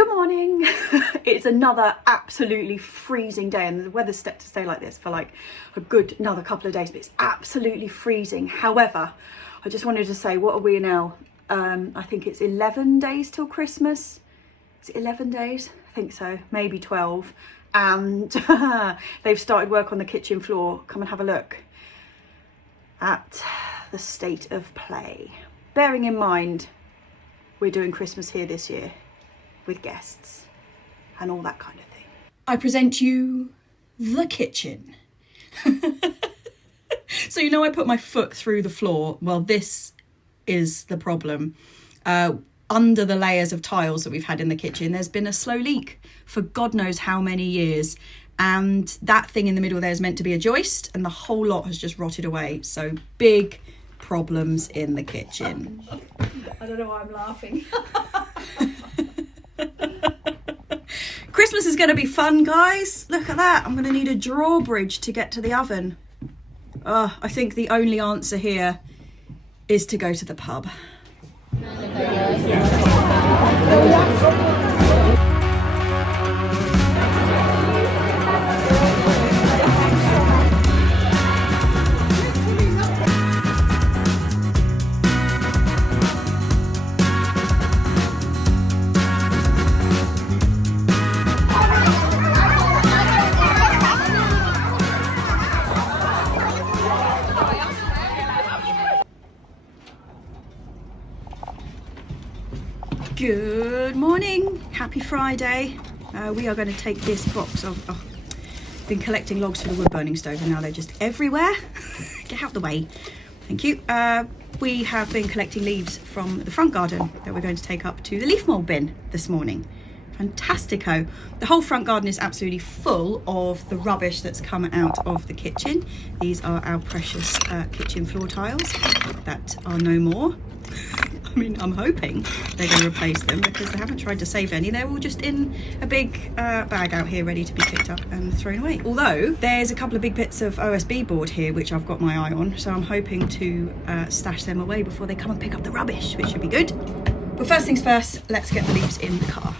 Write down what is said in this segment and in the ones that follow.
Good morning. It's another absolutely freezing day and the weather's set to stay like this for like a good another couple of days, but it's absolutely freezing. However, I just wanted to say, what are we now? I think it's 11 days till Christmas. Is it 11 days? I think so, maybe 12. And they've started work on the kitchen floor. Come and have a look at the state of play. Bearing in mind, we're doing Christmas here this year with guests and all that kind of thing. I present you the kitchen. So you know I put my foot through the floor. Well, this is the problem. Under the layers of tiles that we've had in the kitchen, there's been a slow leak for God knows how many years. And that thing in the middle there is meant to be a joist and the whole lot has just rotted away. So big problems in the kitchen. I don't know why I'm laughing. Christmas is going to be fun, guys. Look at that. I'm going to need a drawbridge to get to the oven. I think the only answer here is to go to the pub. Good morning, happy Friday. We are going to take this box of, been collecting logs for the wood burning stove and now they're just everywhere. Get out the way, thank you. We have been collecting leaves from the front garden that we're going to take up to the leaf mould bin this morning. Fantastico. The whole front garden is absolutely full of the rubbish that's come out of the kitchen. These are our precious kitchen floor tiles that are no more. I mean, I'm hoping they're going to replace them because they haven't tried to save any. They're all just in a big bag out here ready to be picked up and thrown away. Although there's a couple of big bits of OSB board here which I've got my eye on, so I'm hoping to stash them away before they come and pick up the rubbish, which should be good. But first things first, let's get the leaves in the car.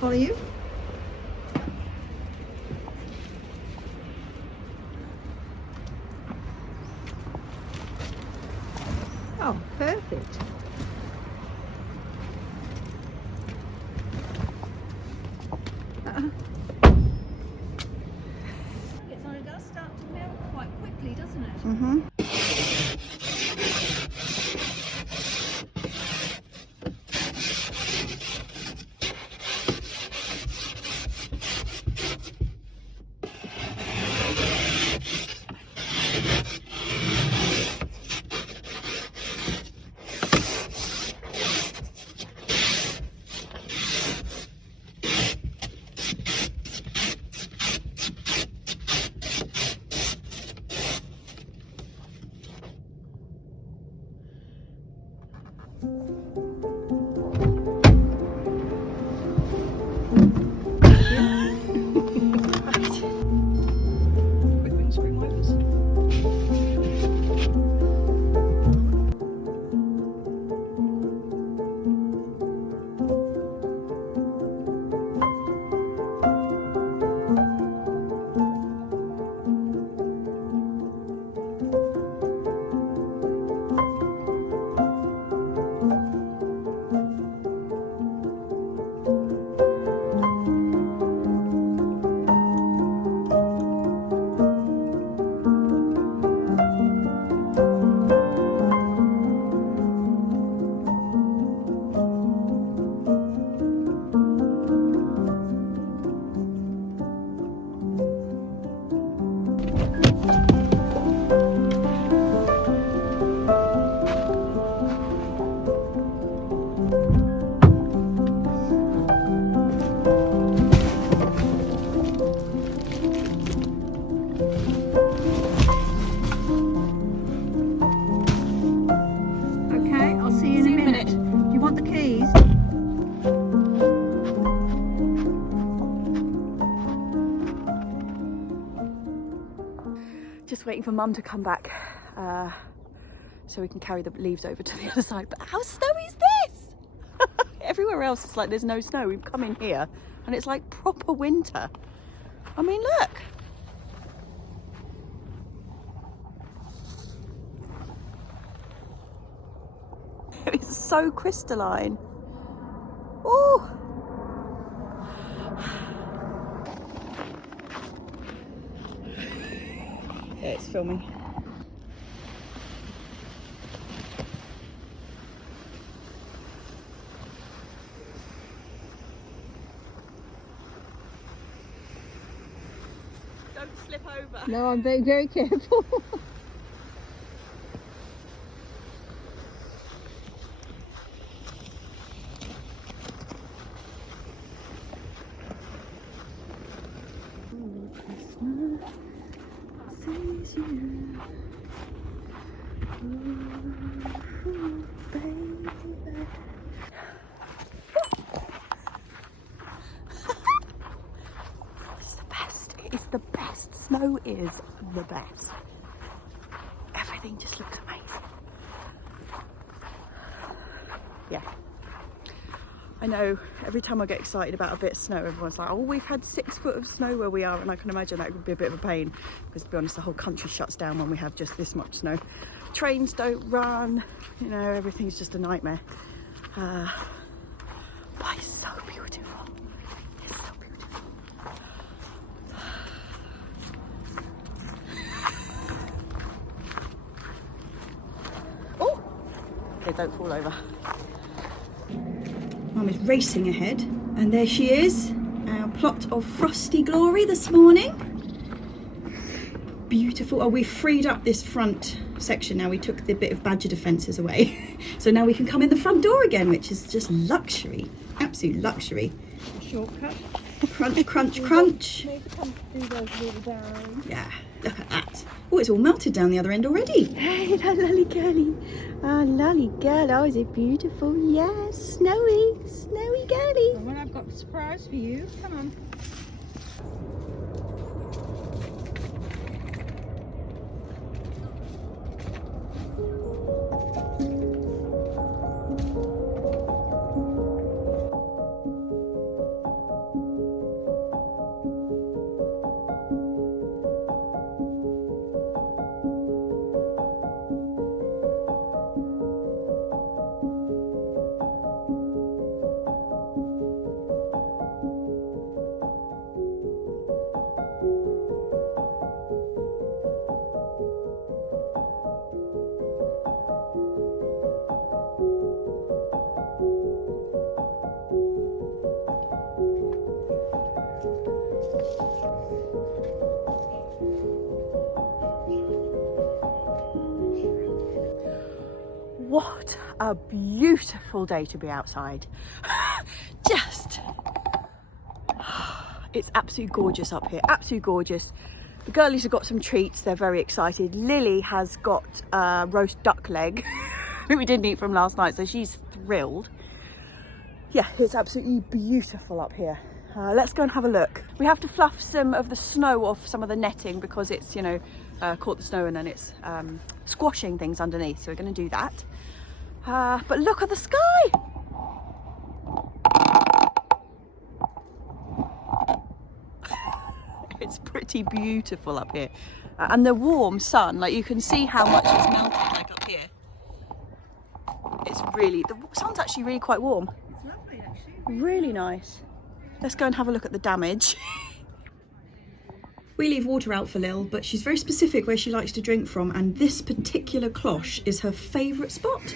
Follow you? Oh, perfect. It does start to melt quite quickly, doesn't it? Mm-hmm. Just waiting for Mum to come back so we can carry the leaves over to the other side. But how snowy is everywhere else it's like there's no snow. We've come in here and it's like proper winter. I mean, look. It's so crystalline. Oh. Yeah, it's filming. Don't slip over. No, I'm being very careful. It's the best. Snow is the best. Everything just looks amazing. Yeah. I know every time I get excited about a bit of snow, everyone's like, oh, we've had 6 foot of snow where we are. And I can imagine that would be a bit of a pain because, to be honest, the whole country shuts down when we have just this much snow. Trains don't run, you know, everything's just a nightmare. But it's so beautiful. It's so beautiful. Oh, they don't fall over. Mum is racing ahead, and there she is, our plot of frosty glory this morning. Beautiful. Oh, we've freed up this front section now. We took the bit of badger defences away. So now we can come in the front door again, which is just luxury. Absolute luxury. Shortcut. Crunch, crunch, crunch. Maybe come through those little barrels. Yeah, look at that. Oh, it's all melted down the other end already. Hey, that lolly girlie. Oh, lolly girl. Oh, is it beautiful? Yes, snowy, snowy girlie. Well, I've got a surprise for you. Come on. What a beautiful day to be outside. Just, it's absolutely gorgeous up here, absolutely gorgeous. The girlies have got some treats, they're very excited. Lily has got roast duck leg that we didn't eat from last night, so she's thrilled. Yeah, it's absolutely beautiful up here. Let's go and have a look. We have to fluff some of the snow off some of the netting because it's, you know, caught the snow and then it's squashing things underneath, so we're going to do that. But look at the sky! It's pretty beautiful up here. And the warm sun, like you can see how much it's melted like up here. It's really, the sun's actually really quite warm. It's lovely, actually. Really nice. Let's go and have a look at the damage. We leave water out for Lil, but she's very specific where she likes to drink from, and this particular cloche is her favourite spot.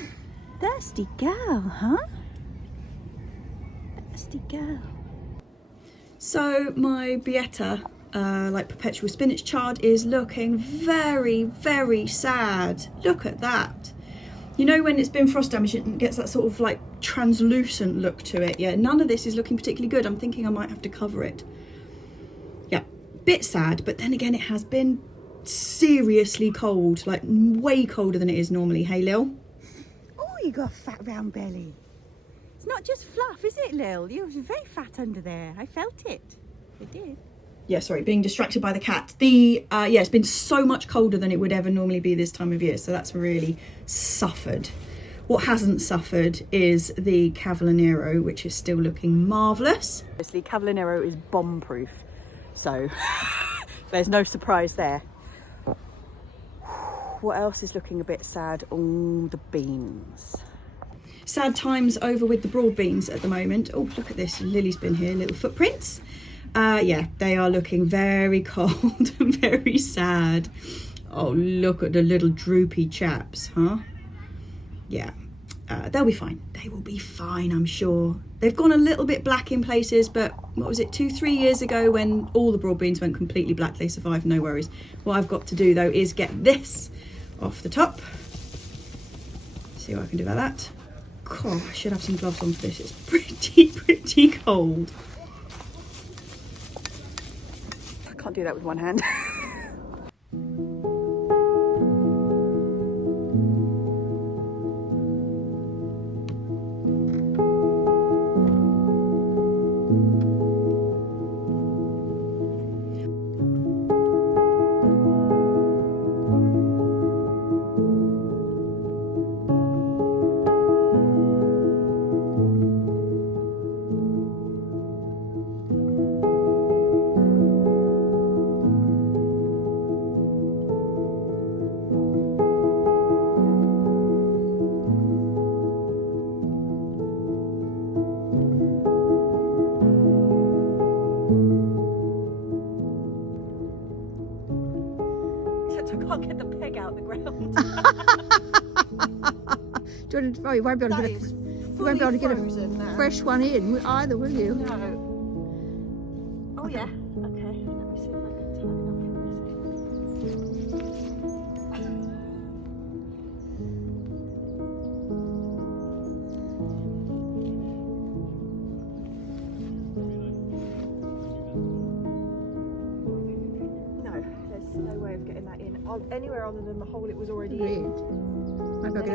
Thirsty girl, huh? Thirsty girl. So my Beata, like perpetual spinach chard, is looking very, very sad. Look at that. You know when it's been frost damage, it gets that sort of like translucent look to it. Yeah, none of this is looking particularly good. I'm thinking I might have to cover it. Yeah, bit sad, but then again it has been seriously cold, like way colder than it is normally. Hey Lil? Oh, you got a fat round belly. It's not just fluff, is it, Lil? You're very fat under there. I felt it. I did. Yeah, sorry, being distracted by the cat. Yeah, it's been so much colder than it would ever normally be this time of year, so that's really suffered. What hasn't suffered is the Cavallonero, which is still looking marvellous. Obviously, Cavallonero is bomb-proof, so there's no surprise there. What else is looking a bit sad? Oh, the beans. Sad times over with the broad beans at the moment. Oh, look at this. Lily's been here, little footprints. Yeah, they are looking very cold and very sad. Oh, look at the little droopy chaps, huh? Yeah, they'll be fine. They will be fine, I'm sure. They've gone a little bit black in places, but what was it, 2-3 years ago when all the broad beans went completely black, they survived, no worries. What I've got to do though is get this off the top. See what I can do about that. God, I should have some gloves on for this. It's pretty cold. I can't do that with one hand. I can't get the peg out the ground. Do you want to, oh, you won't be able to get a fresh one in either, will you? No. Oh yeah. Okay. Let me see if I can tie it up. No way of getting that in anywhere other than the hole it was already in. Maybe I'll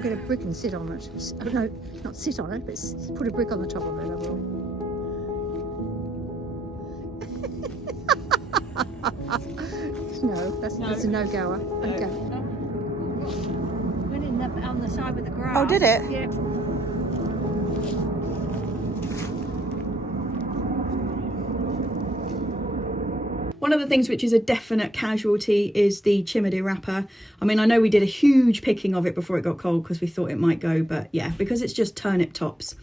get a brick and sit on it. Oh, no, not sit on it, but put a brick on the top of it. I will. No, that's a no-goer. Okay. Went in on the side with the grass. Oh, did it? Yeah. One of the things which is a definite casualty is the chimney wrapper. I mean, I know we did a huge picking of it before it got cold because we thought it might go, but yeah, because it's just turnip tops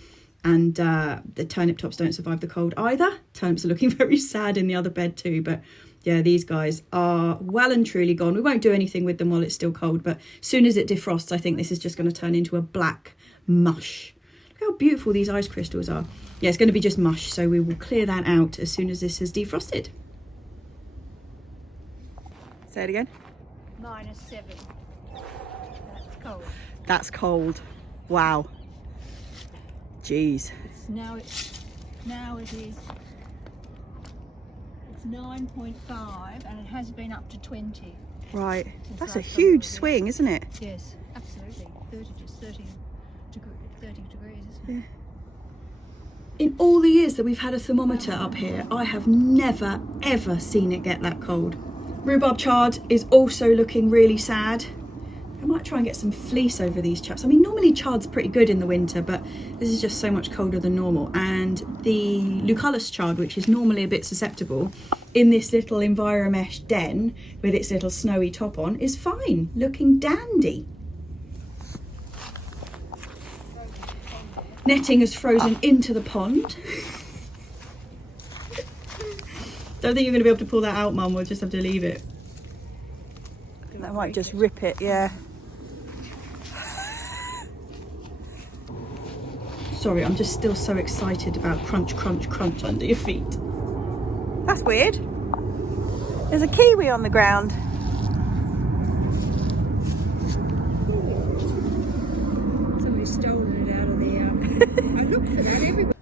and the turnip tops don't survive the cold either. Turnips are looking very sad in the other bed too, but yeah, these guys are well and truly gone. We won't do anything with them while it's still cold, but as soon as it defrosts, I think this is just going to turn into a black mush. Look how beautiful these ice crystals are. Yeah, it's going to be just mush, so we will clear that out as soon as this has defrosted. Say it again. -7. That's cold. That's cold. Wow. Jeez. Now it is. It's 9.5 and it has been up to 20. Right. That's a huge swing, isn't it? Yes, absolutely. 30 degrees, isn't it? In all the years that we've had a thermometer up here, I have never ever seen it get that cold. Rhubarb chard is also looking really sad. I might try and get some fleece over these chaps. I mean, normally chard's pretty good in the winter, but this is just so much colder than normal. And the Lucullus chard, which is normally a bit susceptible, in this little Enviromesh den with its little snowy top on, is fine, looking dandy. Netting has frozen into the pond. Don't think you're going to be able to pull that out, Mum. We'll just have to leave it. That might just rip it, yeah. Sorry, I'm just still so excited about crunch, crunch, crunch under your feet. That's weird. There's a kiwi on the ground. Somebody's stolen it out of the... I looked for that everywhere.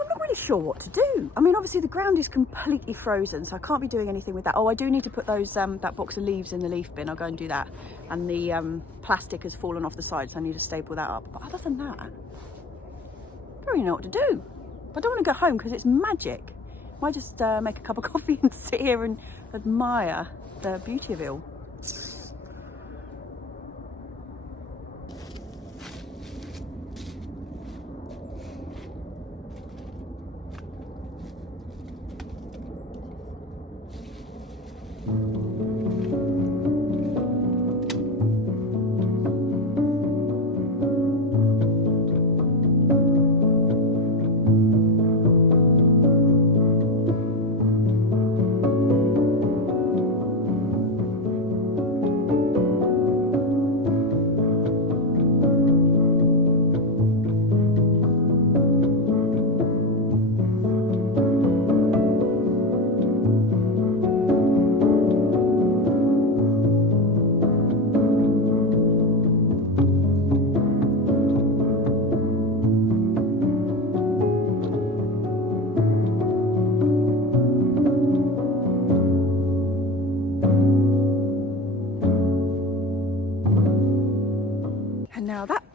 I'm not really sure what to do. I mean, obviously the ground is completely frozen, so I can't be doing anything with that. Oh, I do need to put those that box of leaves in the leaf bin. I'll go and do that. And the plastic has fallen off the side, so I need to staple that up. But other than that, I don't really know what to do. I don't want to go home because it's magic. I might just make a cup of coffee and sit here and admire the beauty of it all.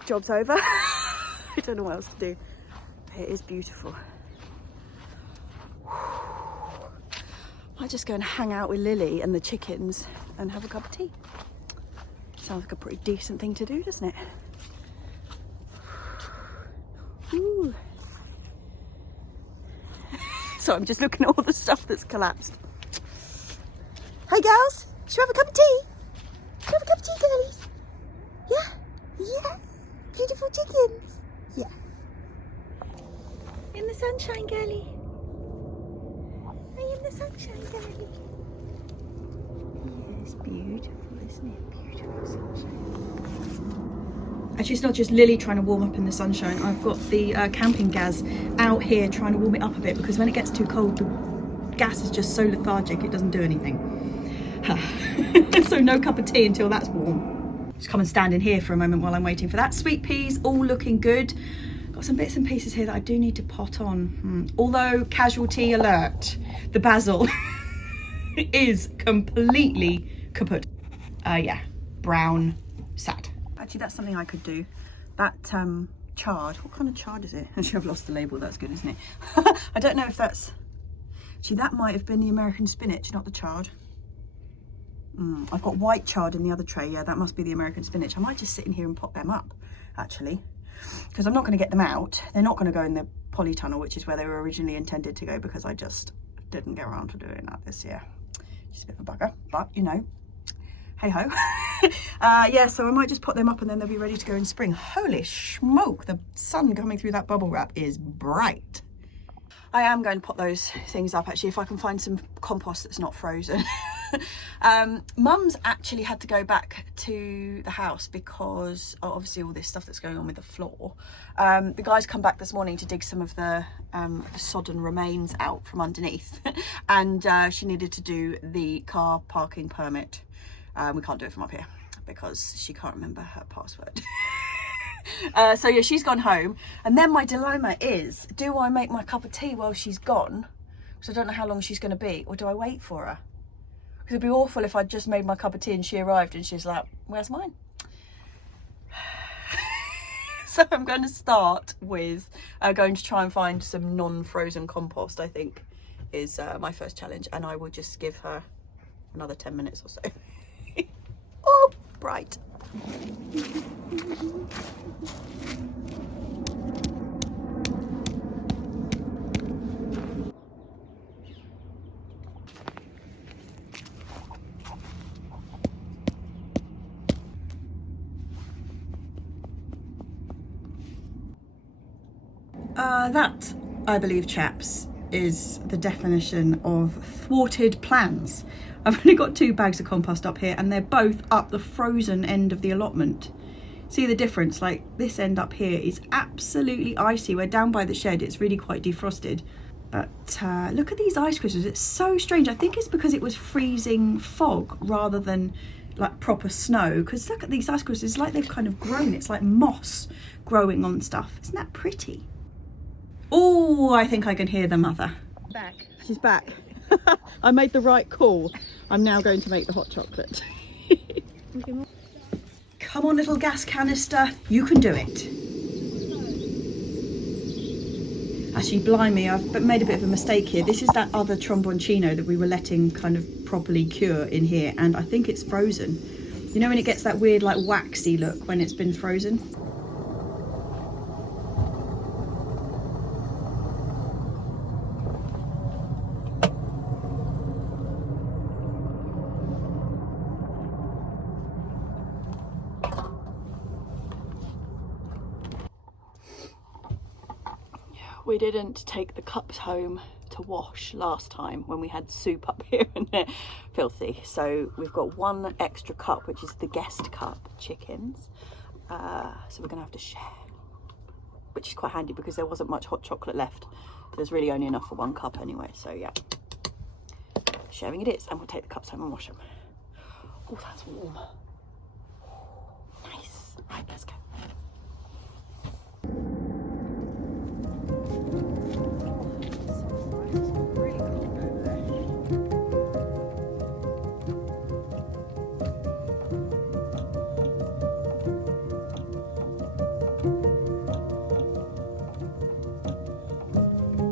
job's over. I don't know what else to do. It is beautiful. I just go and hang out with Lily and the chickens and have a cup of tea. Sounds like a pretty decent thing to do, doesn't it? Ooh. So I'm just looking at all the stuff that's collapsed. Hey girls, should we have a cup of tea? Should we have a cup of tea, girlies? Yeah? Yeah? Beautiful chickens? Yeah. In the sunshine, girlie. Are you in the sunshine, girlie? Yeah, it's beautiful, isn't it? Beautiful sunshine. Actually, it's not just Lily trying to warm up in the sunshine. I've got the camping gas out here trying to warm it up a bit, because when it gets too cold, the gas is just so lethargic, it doesn't do anything. So no cup of tea until that's warm. Just come and stand in here for a moment while I'm waiting for that. Sweet peas, all looking good. Got some bits and pieces here that I do need to pot on. Although, casualty alert, the basil is completely kaput. Yeah, brown, sad. Actually, that's something I could do. That chard, what kind of chard is it? Actually, I've lost the label, that's good, isn't it? I don't know if that's, actually that might have been the American spinach, not the chard. I've got white chard in the other tray. Yeah, that must be the American spinach. I might just sit in here and pop them up, actually, because I'm not going to get them out. They're not going to go in the polytunnel, which is where they were originally intended to go, because I just didn't get around to doing that this year. Just a bit of a bugger, but you know, hey ho. Yeah, so I might just put them up and then they'll be ready to go in spring. Holy smoke, the sun coming through that bubble wrap is bright. I am going to put those things up, actually, if I can find some compost that's not frozen. Mum's actually had to go back to the house because obviously all this stuff that's going on with the floor. The guys come back this morning to dig some of the sodden remains out from underneath, and she needed to do the car parking permit. We can't do it from up here because she can't remember her password. So yeah, she's gone home, and then my dilemma is, do I make my cup of tea while she's gone, because I don't know how long she's going to be, or do I wait for her? Because it'd be awful if I just made my cup of tea and she arrived and she's like, where's mine? So I'm going to start with going to try and find some non-frozen compost, I think is my first challenge, and I will just give her another 10 minutes or so. Oh, bright. That, I believe, chaps, is the definition of thwarted plans. I've only got 2 bags of compost up here, and they're both up the frozen end of the allotment. See the difference? Like, this end up here is absolutely icy, where down by the shed it's really quite defrosted. But look at these ice crystals. It's so strange. I think it's because it was freezing fog rather than like proper snow, because look at these ice crystals. It's like they've kind of grown. It's like moss growing on stuff. Isn't that pretty? Oh, I think I can hear the mother. Back. She's back. I made the right call. I'm now going to make the hot chocolate. Come on, little gas canister, you can do it. Actually, blimey, I've made a bit of a mistake here. This is that other tromboncino that we were letting kind of properly cure in here, and I think it's frozen. You know when it gets that weird like waxy look when it's been frozen? We didn't take the cups home to wash last time when we had soup up here and they're filthy. So we've got 1 extra cup, which is the guest cup, chickens. So we're gonna have to share, which is quite handy because there wasn't much hot chocolate left, but there's really only enough for 1 cup anyway. So yeah, sharing it is, and we'll take the cups home and wash them. Oh, that's warm. Nice. Right, let's go.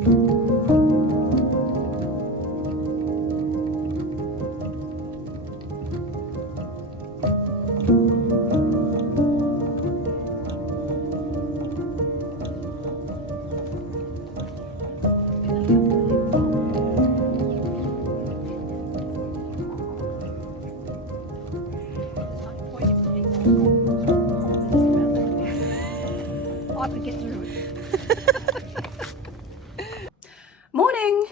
I could get through it. Morning!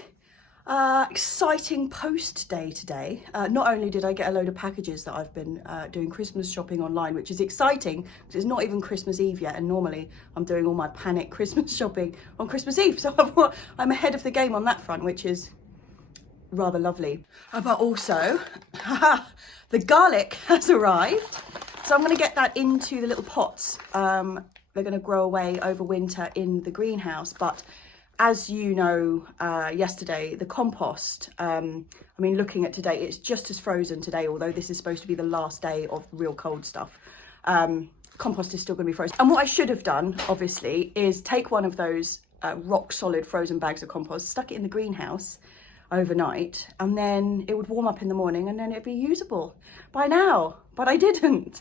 Exciting post day today. Not only did I get a load of packages that I've been doing Christmas shopping online, which is exciting because it's not even Christmas Eve yet, and normally I'm doing all my panic Christmas shopping on Christmas Eve, so I'm ahead of the game on that front, which is rather lovely. But also, the garlic has arrived, so I'm going to get that into the little pots. They're going to grow away over winter in the greenhouse, but as you know, yesterday, the compost, I mean, looking at today, it's just as frozen today, although this is supposed to be the last day of real cold stuff. Compost is still going to be frozen. And what I should have done, obviously, is take one of those rock solid frozen bags of compost, stuck it in the greenhouse overnight, and then it would warm up in the morning and then it'd be usable by now, but I didn't.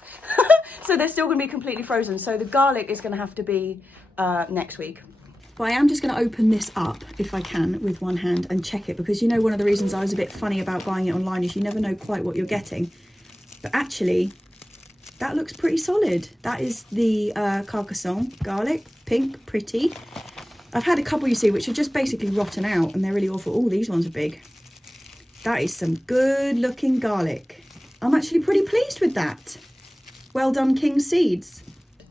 So they're still going to be completely frozen. So the garlic is going to have to be next week. But I am just going to open this up, if I can, with one hand and check it, because you know one of the reasons I was a bit funny about buying it online is you never know quite what you're getting. But actually, that looks pretty solid. That is the Carcassonne garlic, pink, pretty. I've had a couple, you see, which are just basically rotten out and they're really awful. Oh, these ones are big. That is some good looking garlic. I'm actually pretty pleased with that. Well done, King Seeds.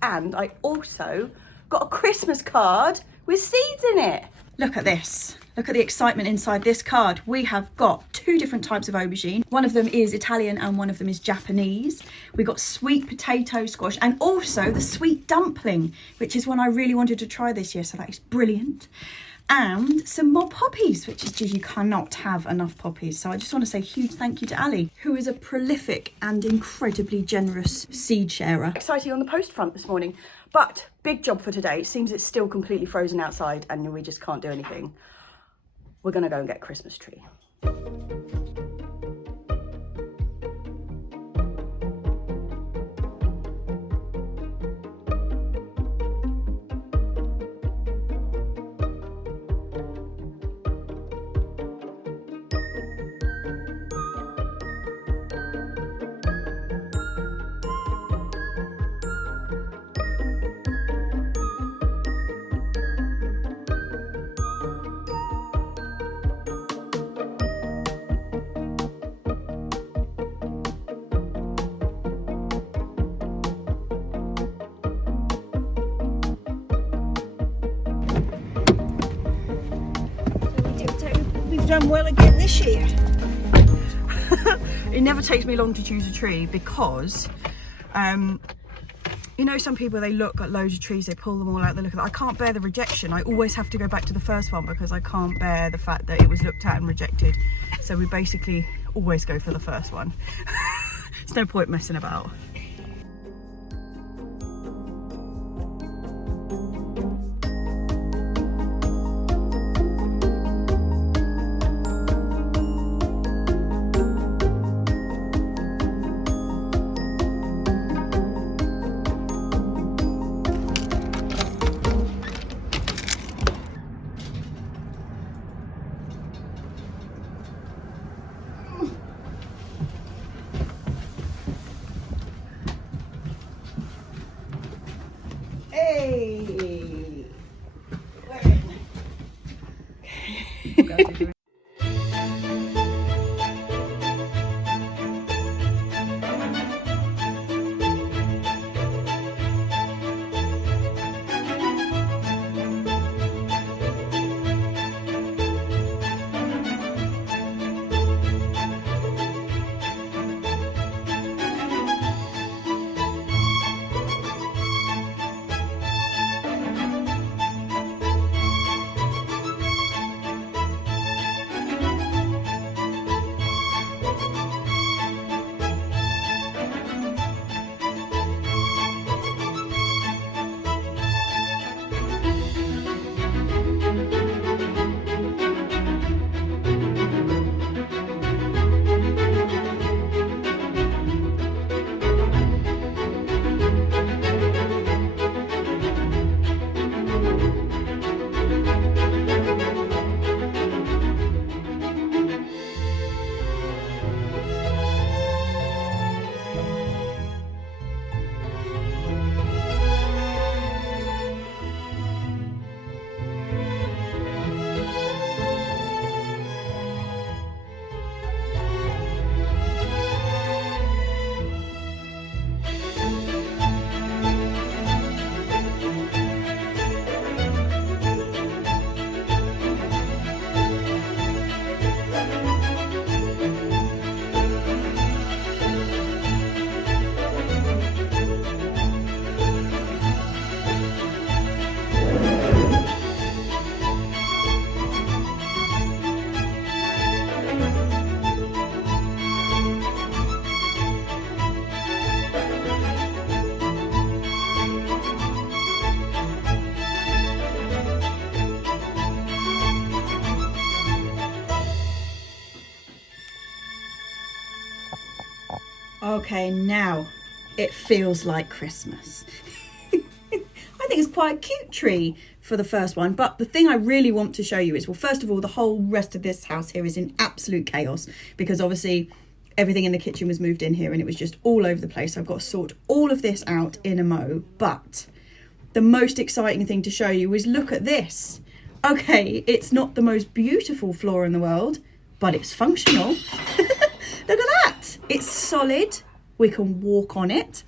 And I also got a Christmas card with seeds in it. Look at this. Look at the excitement inside this card. We have got two different types of aubergine. One of them is Italian and one of them is Japanese. We got sweet potato squash and also the sweet dumpling, which is one I really wanted to try this year, so that is brilliant. And some more poppies, which is just, you cannot have enough poppies. So I just want to say a huge thank you to Ali, who is a prolific and incredibly generous seed sharer. Exciting on the post front this morning, but big job for today. It seems it's still completely frozen outside and we just can't do anything. We're gonna go and get a Christmas tree. We've done well again this year. It never takes me long to choose a tree because, you know, some people, they look at loads of trees, they pull them all out, they look at that. I can't bear the rejection. I always have to go back to the first one because I can't bear the fact that it was looked at and rejected. So we basically always go for the first one. There's no point messing about. Hey! Okay. Okay, now it feels like Christmas. I think it's quite a cute tree for the first one, but the thing I really want to show you is, well, first of all, the whole rest of this house here is in absolute chaos because obviously everything in the kitchen was moved in here and it was just all over the place. So I've got to sort all of this out in a mo, but the most exciting thing to show you is look at this. Okay, it's not the most beautiful floor in the world, but it's functional. Look at that. It's solid. We can walk on it.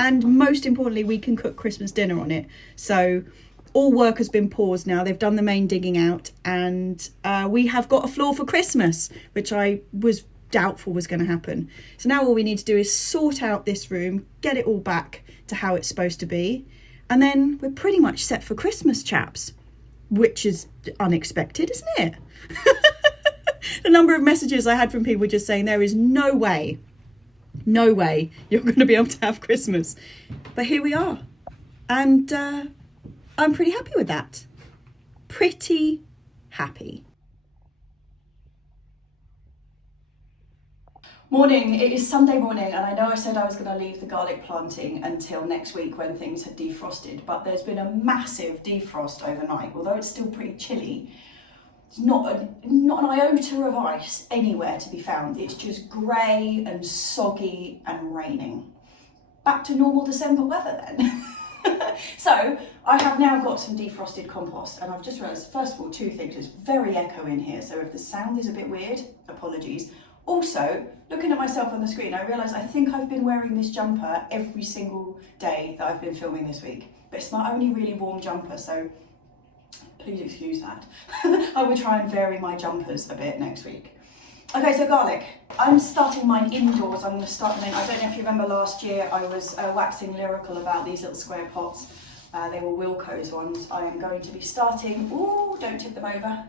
And most importantly, we can cook Christmas dinner on it. So all work has been paused now. They've done the main digging out and we have got a floor for Christmas, which I was doubtful was going to happen. So now all we need to do is sort out this room, get it all back to how it's supposed to be. And then we're pretty much set for Christmas, chaps, which is unexpected, isn't it? The number of messages I had from people just saying there is no way you're going to be able to have Christmas. But here we are. And I'm pretty happy with that. Pretty happy. Morning, it is Sunday morning and I know I said I was going to leave the garlic planting until next week when things had defrosted, but there's been a massive defrost overnight. Although it's still pretty chilly, it's not an iota of ice anywhere to be found. It's just grey and soggy and raining. Back to normal December weather then. So I have now got some defrosted compost and I've just realised, first of all, two things. It's very echo in here, so if the sound is a bit weird, apologies. Also, looking at myself on the screen, I realise I think I've been wearing this jumper every single day that I've been filming this week. But it's my only really warm jumper, so please excuse that. I will try and vary my jumpers a bit next week. Okay, so garlic. I'm starting mine indoors. I'm going to start them in. I don't know if you remember last year I was waxing lyrical about these little square pots. They were Wilco's ones. I am going to be starting, ooh, don't tip them over.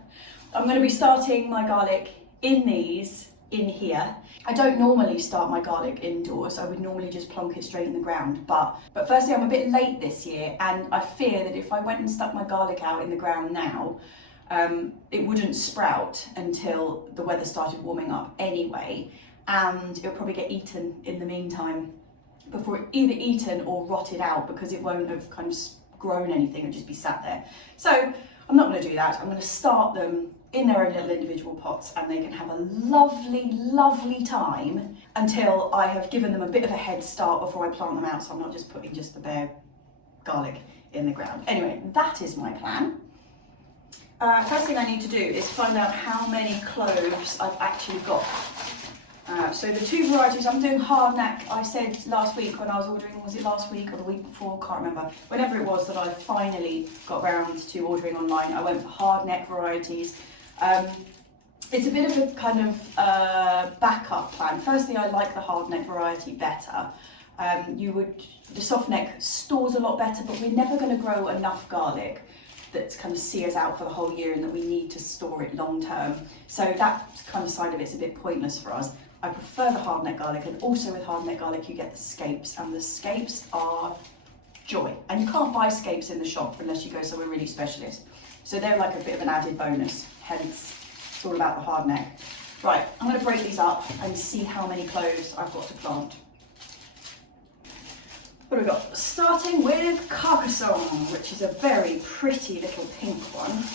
I'm going to be starting my garlic in these in here. I don't normally start my garlic indoors. I would normally just plonk it straight in the ground. But firstly, I'm a bit late this year and I fear that if I went and stuck my garlic out in the ground now, it wouldn't sprout until the weather started warming up anyway, and it'll probably get eaten in the meantime before it either eaten or rotted out because it won't have kind of grown anything and just be sat there. So I'm not going to do that. I'm going to start them in their own little individual pots and they can have a lovely, lovely time until I have given them a bit of a head start before I plant them out, so I'm not just putting just the bare garlic in the ground. Anyway, that is my plan. First thing I need to do is find out how many cloves I've actually got. So the two varieties, I'm doing hard neck. I said last week when I was ordering, was it last week or the week before? Can't remember. Whenever it was that I finally got round to ordering online, I went for hard neck varieties. It's a bit of a kind of backup plan. Firstly, I like the hard neck variety better. The soft neck stores a lot better, but we're never going to grow enough garlic that kind of sears out for the whole year and that we need to store it long term. So that kind of side of it's a bit pointless for us. I prefer the hard neck garlic, and also with hard neck garlic you get the scapes, and the scapes are joy. And you can't buy scapes in the shop unless you go somewhere really specialist. So they're like a bit of an added bonus, hence it's all about the hard neck. Right, I'm going to break these up and see how many cloves I've got to plant. What have we got? Starting with Carcassonne, which is a very pretty little pink one.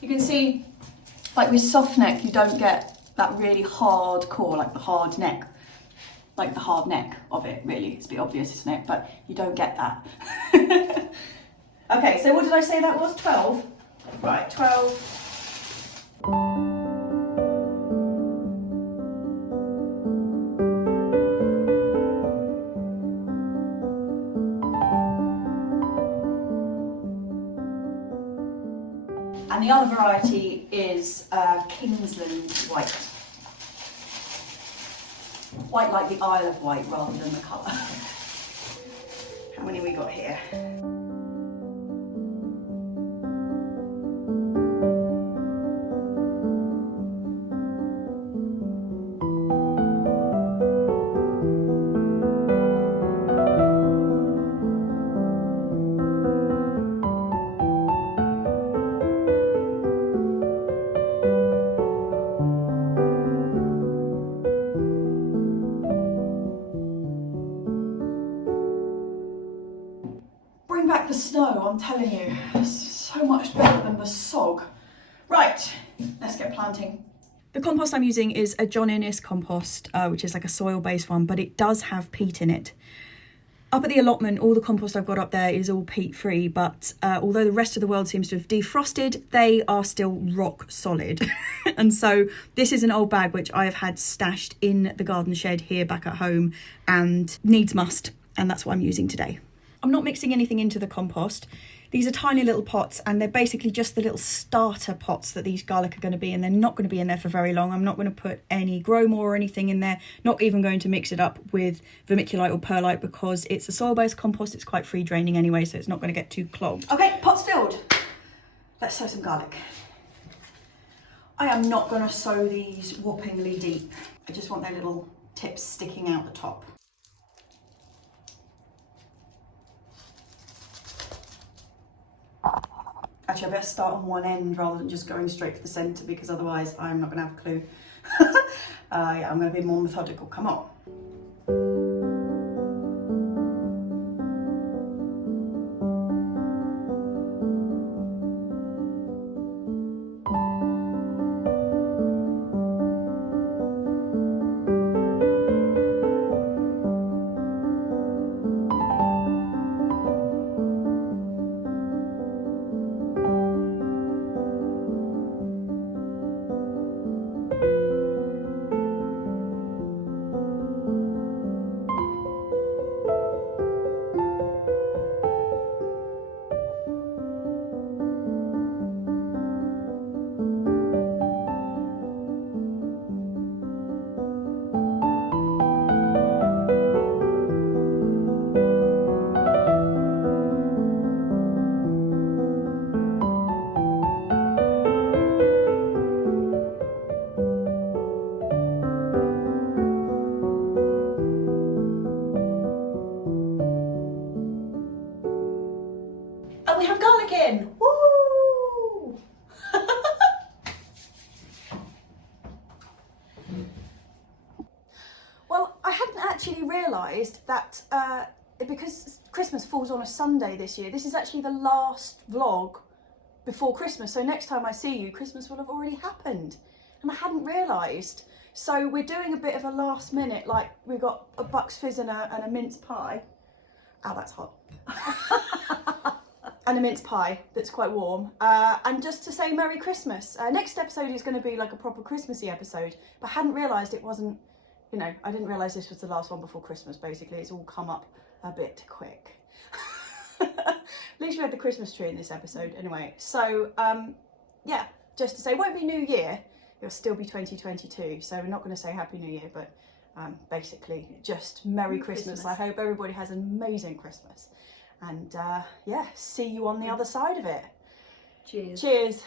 You can see, like with soft neck, you don't get that really hard core, like the hard neck of it, really. It's a bit obvious, isn't it? But you don't get that. Okay, so what did I say that was? 12? Right, 12. And the other variety is Kingsland White. White like the Isle of Wight rather than the colour. How many we got here? I'm telling you, it's so much better than the sog. Right, let's get planting. The compost I'm using is a John Innes compost, which is like a soil-based one, but it does have peat in it. Up at the allotment, all the compost I've got up there is all peat-free, but although the rest of the world seems to have defrosted, they are still rock solid. And so this is an old bag which I have had stashed in the garden shed here back at home and needs must, and that's what I'm using today. I'm not mixing anything into the compost. These are tiny little pots, and they're basically just the little starter pots that these garlic are going to be in. They're not going to be in there for very long. I'm not going to put any grow more or anything in there. Not even going to mix it up with vermiculite or perlite because it's a soil-based compost. It's quite free draining anyway, so it's not going to get too clogged. Okay, pots filled. Let's sow some garlic. I am not going to sow these whoppingly deep. I just want their little tips sticking out the top. Actually, I better start on one end rather than just going straight for the centre, because otherwise I'm not going to have a clue. Yeah, I'm going to be more methodical. Come on. And we have garlic in. Woo! Well, I hadn't actually realised that because Christmas falls on a Sunday this year, this is actually the last vlog before Christmas. So next time I see you, Christmas will have already happened. And I hadn't realised. So we're doing a bit of a last minute, like we've got a Bucks Fizz and a mince pie. Oh, that's hot. And a mince pie that's quite warm. And just to say Merry Christmas. Next episode is going to be like a proper Christmassy episode, but I hadn't realised it wasn't, you know, I didn't realise this was the last one before Christmas, basically. It's all come up a bit quick. At least we had the Christmas tree in this episode anyway. So, yeah, just to say, it won't be New Year. It'll still be 2022. So we're not going to say Happy New Year, but basically just Merry Christmas. I hope everybody has an amazing Christmas. And yeah, see you on the other side of it. Cheers. Cheers.